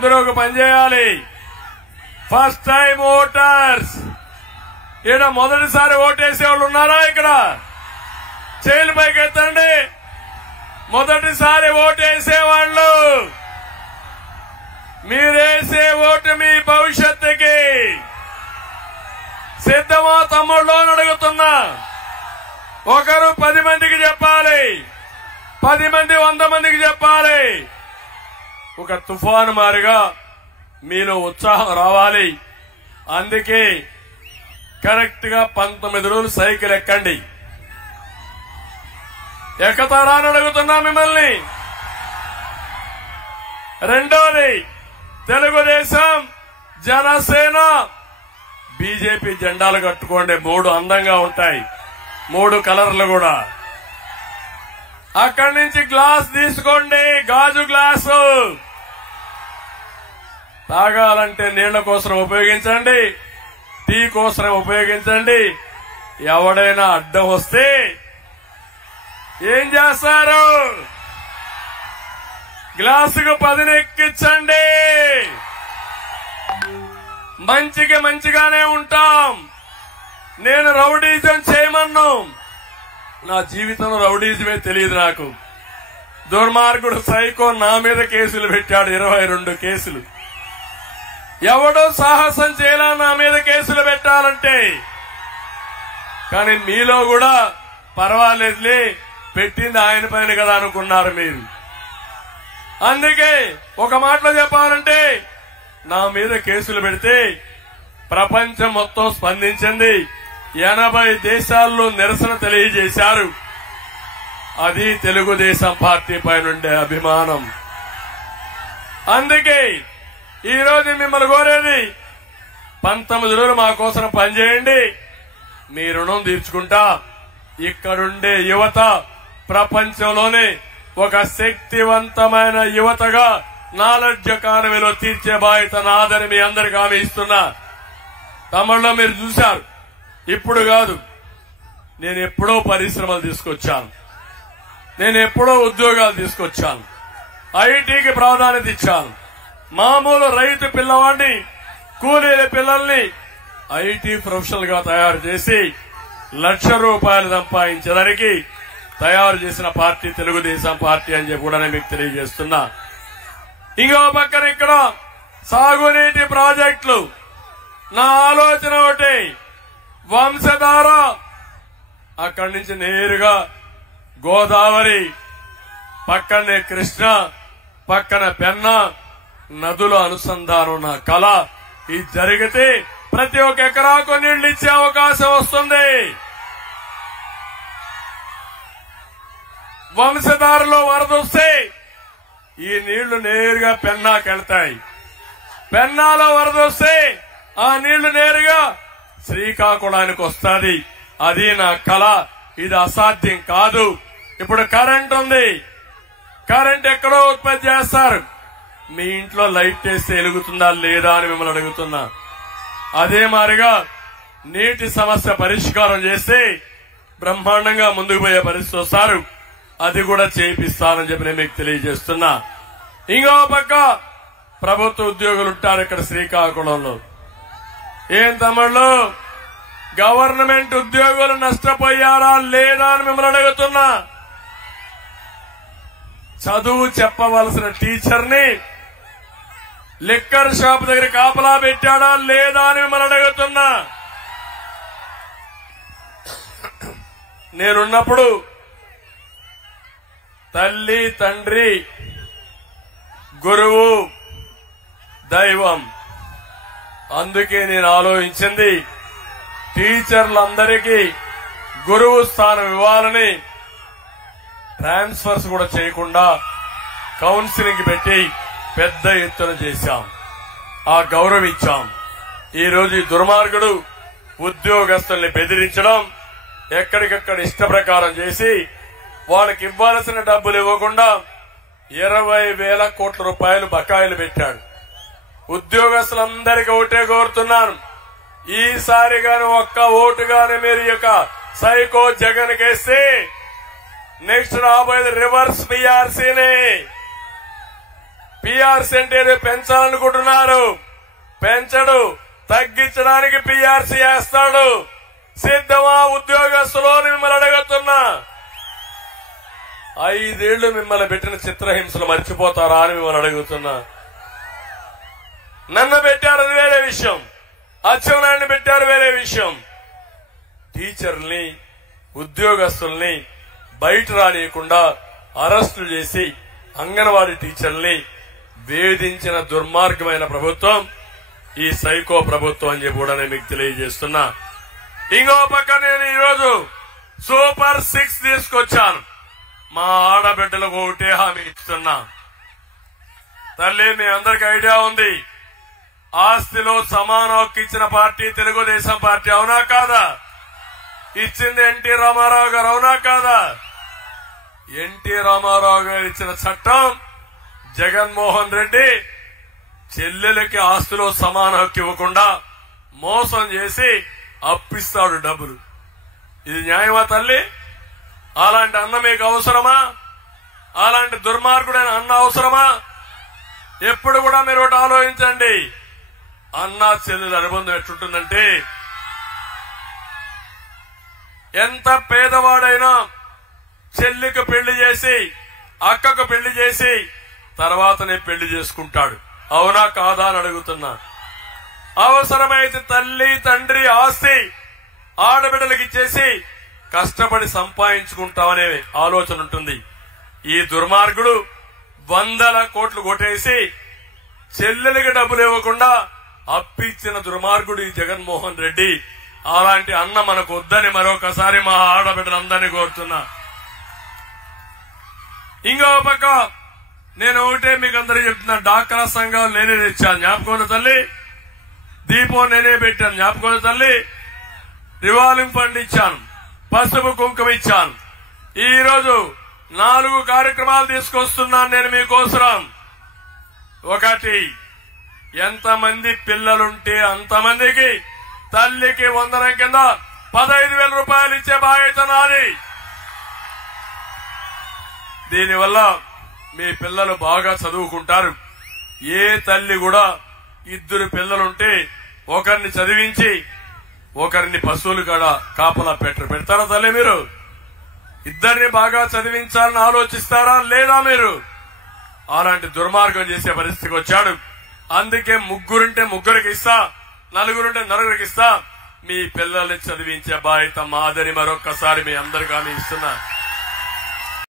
అందరూ ఒక పని చేయాలి. ఫస్ట్ టైం ఓటర్స్, ఈయన మొదటిసారి ఓటేసే వాళ్ళు ఉన్నారా? ఇక్కడ చేతుల పైకి ఎత్తండి. మొదటిసారి ఓటేసే వాళ్ళు, మీరేసే ఓటు మీ భవిష్యత్తుకి సిద్ధమా తమ్ముళ్ళు అని అడుగుతున్నా. ఒకరు 10 మందికి చెప్పాలి, 10 మంది 100 మందికి చెప్పాలి. ఒక తుఫాను మారిగా మీలో ఉత్సాహం రావాలి. అందుకే కరెక్ట్ గా 19 రోజులు సైకిల్ ఎక్కండి. ఎక్కుతారా అని అడుగుతున్నా మిమ్మల్ని. రెండోది, తెలుగుదేశం, జనసేన, బీజేపీ జెండాలు కట్టుకోండి. 3 అందంగా ఉంటాయి, 3 కలర్లు కూడా. అక్కడి నుంచి గ్లాస్ తీసుకోండి, గాజు గ్లాసు. తాగాలంటే నీళ్ల కోసం ఉపయోగించండి, టీ కోసం ఉపయోగించండి. ఎవడైనా అడ్డం వస్తే ఏం చేస్తారు? గ్లాసుకు 10 ఎక్కించండి. మంచిగా మంచిగానే ఉంటాం. నేను రౌడీజం చేయమన్ను. నా జీవితంలో రౌడీజమే తెలియదు నాకు. దుర్మార్గుడు సైకో నా మీద కేసులు పెట్టాడు, 22 కేసులు. ఎవడో సాహసం చేయాలా నా మీద కేసులు పెట్టాలంటే. కానీ మీలో కూడా పర్వాలేదులే, పెట్టింది ఆయన పైన కదా అనుకున్నారు మీరు. అందుకే ఒక మాటలో చెప్పాలంటే, నా మీద కేసులు పెడితే ప్రపంచం మొత్తం స్పందించింది. 80 దేశాల్లో నిరసన తెలియజేశారు. అది తెలుగుదేశం పార్టీ పైనుండే అభిమానం. అందుకే ఈ రోజు మిమ్మల్ని కోరేది, 19 రోజులు మా కోసం పనిచేయండి, మీ రుణం తీర్చుకుంటా. ఇక్కడుండే యువత ప్రపంచంలోనే ఒక శక్తివంతమైన యువతగా నాలెడ్జ్ ఎకానమీలో తీర్చే బాధ్యత నాదని మీ అందరికీ హామీ ఇస్తున్నా. తమిళలో మీరు చూశారు, ఇప్పుడు కాదు, నేను ఎప్పుడో పరిశ్రమలు తీసుకొచ్చాను, నేను ఎప్పుడో ఉద్యోగాలు తీసుకొచ్చాను, ఐటీకి ప్రాధాన్యత ఇచ్చాను. మామూలు రైతు పిల్లవాడిని, కూలీల పిల్లల్ని ఐటీ ప్రొఫెషనల్ గా తయారు చేసి ₹1,00,000 సంపాదించడానికి తయారు చేసిన పార్టీ తెలుగుదేశం పార్టీ అని చెప్పి కూడా నేను మీకు తెలియజేస్తున్నా. ఇంకో పక్కన ఇక్కడ సాగునీటి ప్రాజెక్టులు. నా ఆలోచన ఒకటి, వంశధార అక్కడి నుంచి నేరుగా గోదావరి, పక్కనే కృష్ణ, పక్కన పెన్నా నదుల అనుసంధానం నా కళ. ఇది జరిగితే ప్రతి ఒక్క ఎకరాకు నీళ్లు ఇచ్చే అవకాశం వస్తుంది. వంశధారలో వరద వస్తే ఈ నీళ్లు నేరుగా పెన్నాకి వెళ్తాయి. పెన్నాలో వరద వస్తే ఆ నీళ్లు నేరుగా శ్రీకాకుళానికి వస్తుంది. అది నా కళ. ఇది అసాధ్యం కాదు. ఇప్పుడు కరెంట్ ఉంది, కరెంట్ ఎక్కడో ఉత్పత్తి చేస్తారు. మీ ఇంట్లో లైట్ వేస్తే వెలుగుతుందా లేదా అని మిమ్మల్ని అడుగుతున్నా. అదే మాదిరిగా నీటి సమస్య పరిష్కారం చేస్తే బ్రహ్మాండంగా ముందుకు పోయే పరిస్థితి వస్తారు. అది కూడా చేయిస్తానని చెప్పి నేను మీకు తెలియజేస్తున్నా. ఇంకో పక్క ప్రభుత్వ ఉద్యోగులు ఉంటారు ఇక్కడ శ్రీకాకుళంలో. ఏం తమ్ముళ్ళు, గవర్నమెంట్ ఉద్యోగులు నష్టపోయారా లేదా అని మిమ్మల్ని అడుగుతున్నా. చదువు చెప్పవలసిన టీచర్ని లిక్కర్ షాప్ దగ్గర కాపలా పెట్టాడా లేదా అని మిమ్మల్ని అడుగుతున్నా. నేనున్నప్పుడు తల్లి, తండ్రి, గురువు, దైవం. అందుకే నేను ఆలోచించింది టీచర్లందరికీ గురువు స్థానం ఇవ్వాలని ట్రాన్స్ఫర్స్ కూడా చేయకుండా కౌన్సిలింగ్ పెట్టి పెద్ద ఎత్తున చేశాం. ఆ గౌరవం ఇచ్చాం. ఈ రోజు ఈ దుర్మార్గుడు ఉద్యోగస్తుల్ని బెదిరించడం, ఎక్కడికక్కడ ఇష్ట ప్రకారం చేసి వాళ్ళకి ఇవ్వాల్సిన డబ్బులు ఇవ్వకుండా 20,000 కోట్ల రూపాయలు బకాయిలు పెట్టాడు. ఉద్యోగస్తులందరికీ ఓటే కోరుతున్నాను, ఈసారి గాని ఒక్క ఓటు గాని మీరు యొక్క సైకో జగన్ కేస్తే నెక్స్ట్ రాబోయేది రివర్స్ పీఆర్సీని. పీఆర్సీ అంటే పెంచాలనుకుంటున్నారు, పెంచడు. తగ్గించడానికి పీఆర్సీ వేస్తాడు. సిద్ధమా ఉద్యోగస్తులు మిమ్మల్ని అడుగుతున్నా. 5 ఏళ్లు మిమ్మల్ని పెట్టిన చిత్రహింసలు మర్చిపోతారా అని మిమ్మల్ని అడుగుతున్నా. నన్ను పెట్టారు, అది వేరే విషయం. అచ్చెన్నాయుడిని పెట్టారు, వేరే విషయం. టీచర్ల్ని, ఉద్యోగస్తుల్ని బయట రానియకుండా అరెస్టులు చేసి అంగన్వాడీ టీచర్ల్ని వేధించిన దుర్మార్గమైన ప్రభుత్వం ఈ సైకో ప్రభుత్వం అని చెప్పి కూడా నేను మీకు తెలియజేస్తున్నా. ఇంకో పక్క నేను ఈరోజు సూపర్ 6 తీసుకొచ్చాను. మా ఆడబిడ్డలకు ఒకటే హామీ ఇస్తున్నా. తల్లి, మీ అందరికి ఐడియా ఉంది, ఆస్తిలో సమాన హక్కు ఇచ్చిన పార్టీ తెలుగుదేశం పార్టీ, అవునా కాదా? ఇచ్చింది ఎన్టీ రామారావు గారు, అవునా కాదా? ఎన్టీ రామారావు గారు ఇచ్చిన చట్టం జగన్మోహన్ రెడ్డి చెల్లెలకి ఆస్తిలో సమాన హక్కు ఇవ్వకుండా మోసం చేసి అప్పిస్తాడు డబ్బులు. ఇది న్యాయమా తల్లి? అలాంటి అన్న మీకు అవసరమా? అలాంటి దుర్మార్గుడైన అన్న అవసరమా? ఎప్పుడు కూడా మీరు ఒకటి ఆలోచించండి. అన్నా చెల్లెల అనుబంధం ఎట్లుంటుందంటే, ఎంత పేదవాడైనా చెల్లికి పెళ్లి చేసి, అక్కకు పెళ్లి చేసి తర్వాతనే పెళ్లి చేసుకుంటాడు, అవునా కాదా అని అడుగుతున్నా. అవసరమైతే తల్లి తండ్రి ఆస్తి ఆడబిడ్డలకి ఇచ్చేసి కష్టపడి సంపాదించుకుంటామనే ఆలోచన ఉంటుంది. ఈ దుర్మార్గుడు 100 కోట్లు కొట్టేసి చెల్లెలకి డబ్బులు ఇవ్వకుండా అప్పిచ్చిన దుర్మార్గుడు ఈ జగన్మోహన్ రెడ్డి. అలాంటి అన్న మనకు వద్దని మరొకసారి మా ఆడబిడ్డలందరినీ కోరుతున్నా. ఇంకో పక్క నేను ఒకటే మీకు అందరూ చెప్తున్నా, డాక్రా సంఘాలు నేనే తెచ్చాను, జ్ఞాపకం తల్లి. దీపం నేనే పెట్టాను, జ్ఞాపకం తల్లి. రివాల్వింగ్ ఫండ్ ఇచ్చాను, పసుపు కుంకుమ ఇచ్చాను. ఈ రోజు 4 కార్యక్రమాలు తీసుకొస్తున్నాను నేను మీకోసం. ఒకటి, ఎంతమంది పిల్లలుంటే అంతమందికి తల్లికి వందనం కింద 15,000 రూపాయలు ఇచ్చే బాధ్యత నాది. దీనివల్ల మీ పిల్లలు బాగా చదువుకుంటారు. ఏ తల్లి కూడా 2 పిల్లలుంటే ఒకరిని చదివించి ఒకరిని పశువులు కూడా కాపలా పెడతారా తల్లి? మీరు 2 బాగా చదివించాలని ఆలోచిస్తారా లేదా మీరు? అలాంటి దుర్మార్గం చేసే పరిస్థితికి వచ్చాడు. అందుకే 3 ముగ్గురికి ఇస్తా, 4 నలుగురికి ఇస్తా. మీ పిల్లల్ని చదివించే బాధ్యత మాదని మరొక్కసారి మీ అందరికీ హామీ ఇస్తున్నా.